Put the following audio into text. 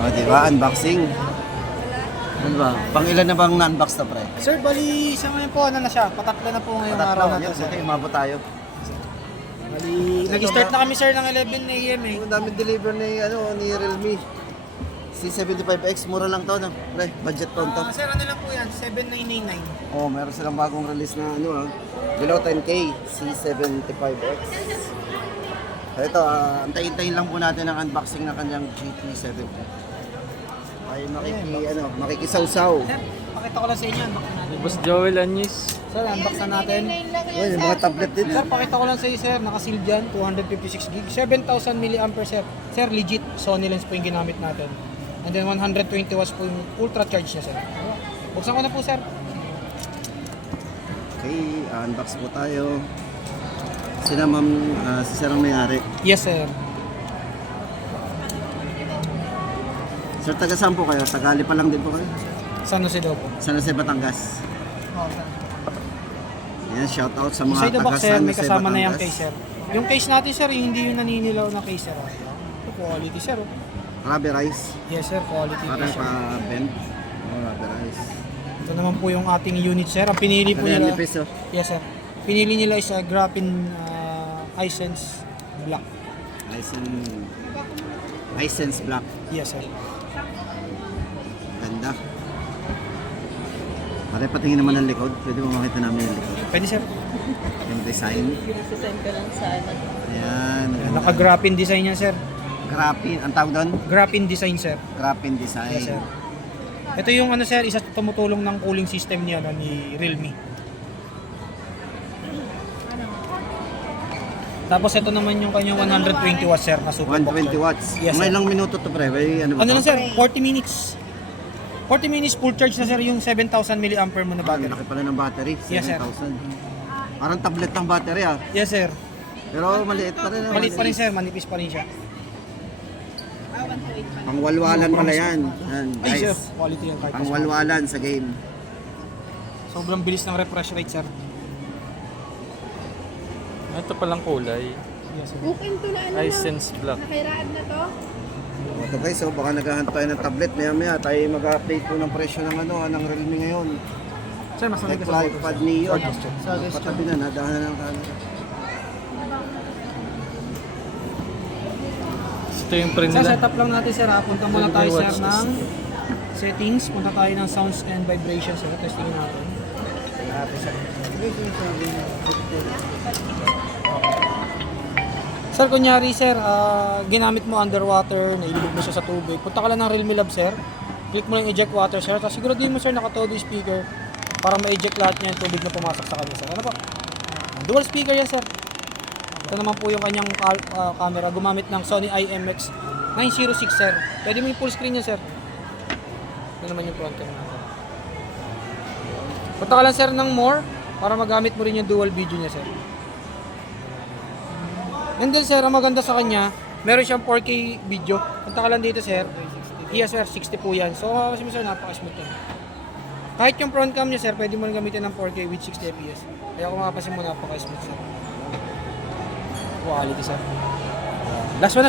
O, diba? Unboxing. Ano ba? Pang ilan na bang na-unbox na, pre? Sir, bali sa ngayon po, ano na siya, patatlo na po ngayong Patatlo. araw na to, Yan, sir. buti, umabot tayo. Bali, nag-start na kami, sir, ng 11 AM eh. Ang dami deliver ni, ni Realme. C75X, mura lang to, no? Pre, budget phone to. Sir, ano lang po yan, 7999. Oh, meron silang bagong release na below 10K, C75X. So ito, antayin-tayin lang po natin ang unboxing ng kanyang GT7. Ay makikisaw-saw. Sir, pakita ko lang sa inyo, unbox na natin. Boss Joel Anyis. Sir, unbox na natin. Uy, yung mga tablet din. Sir, pakita ko lang sa iyo, sir, nakaseal dyan, 256 gig, 7,000 mAh, sir. Sir, legit, Sony lens po yung ginamit natin. And then 120 watts po yung ultra charge niya, sir. Buksan ko na po, sir. Okay, unbox po tayo. Sila ma'am, si Sir ang may-ari. Yes, sir. Sir, taga saan po kayo? Tagali pa lang din po kayo? San Jose daw po. San Jose, Batangas. Oh, sir. Yan, shout out sa mga Inside the taga box, sir, San may Jose, kasama na yung Batangas. case, sir. Yung case natin, sir, hindi yung naninilaw na case, sir. Ito, quality, sir. Rubber Rice. Yes, sir, quality Parang case, sir. pa-bend. Rubber Rice. Ito naman po yung ating unit, sir. Ang pinili po Ano yan, nila. nipis, oh? Yes, sir. Pinili nila is a Graphene Hisense Black. Hisense Black. Yes, sir. Ganda. Pare, patingin naman ang likod. Pwede mo makita namin yung likod. Pwede, sir. Yung design. Pinag-send ka lang sa ano. Ayan. ganda. Naka-graphene design yan, sir. Graphene. Ang tawag doon? Graphene design, sir. Graphene design. Yes, sir. Ito yung ano, sir, isa tumutulong ng cooling system niya ni Realme. Tapos ito naman yung kanyang 120 watts, sir, na super 120 watts. Yes, Mga sir. ilang minuto to, pre? May ano ba Ano to? lang, sir? 40 minutes. 40 minutes full charge na, sir, yung 7,000 mAh mo na Ah, battery. laki pala ng battery. Yes, sir. 7,000. Parang tablet ng battery, ah. Yes, sir. Pero maliit pa rin. ah. Maliit pa rin, sir. Manipis pa rin siya. Pangwalwalan pala yan. Yan, Ay, sir. guys. Quality yung kahit Pangwalwalan sa game. sobrang bilis ng refresh rate, sir. Ito palang kulay. Yes, sir. Open to na ano Hisense Black. Nakiraan na to. Ito guys, so baka naghahanap tayo ng tablet. Maya tayo mag-update po ng presyo ng ng Realme ngayon. Sir, mas Like naligas ako. Pad Neo. Sa guest Patabi na, nadahanan ng camera. Ito yung print Sa nila. setup lang natin, sir, ha? Punta muna tayo, sir, ng settings. Punta tayo ng sounds and vibrations. Sir, testingin natin. Tingnan natin, sir. Sir, kunyari, sir, ginamit mo underwater, nailibig mo siya sa tubig. Punta ka lang ng Realme Lab, sir. Click mo lang eject water, sir. Tapos siguraduhin mo, sir, nakatodo yung speaker para ma-eject lahat niya yung tubig na pumasok sa kanya, sir. Ano po? Dual speaker yan, sir. Ito naman po yung kanyang camera. Gumamit ng Sony IMX 906, sir. Pwede mo yung full screen niya, sir. Ito naman yung front cam natin. Punta ka lang, sir, ng more para magamit mo rin yung dual video niya, sir. And then, sir, ang maganda sa kanya, meron siyang 4K video. Punta ka lang dito, sir. Yes, sir, 60 po yan. So, kasi mo, sir, napaka-smooth yan. Kahit yung front cam niya, sir, pwede mo rin gamitin ng 4K with 60 fps. Kaya kung makapasin mo, napaka-smooth, sir. Quality, sir. Last one na, sir.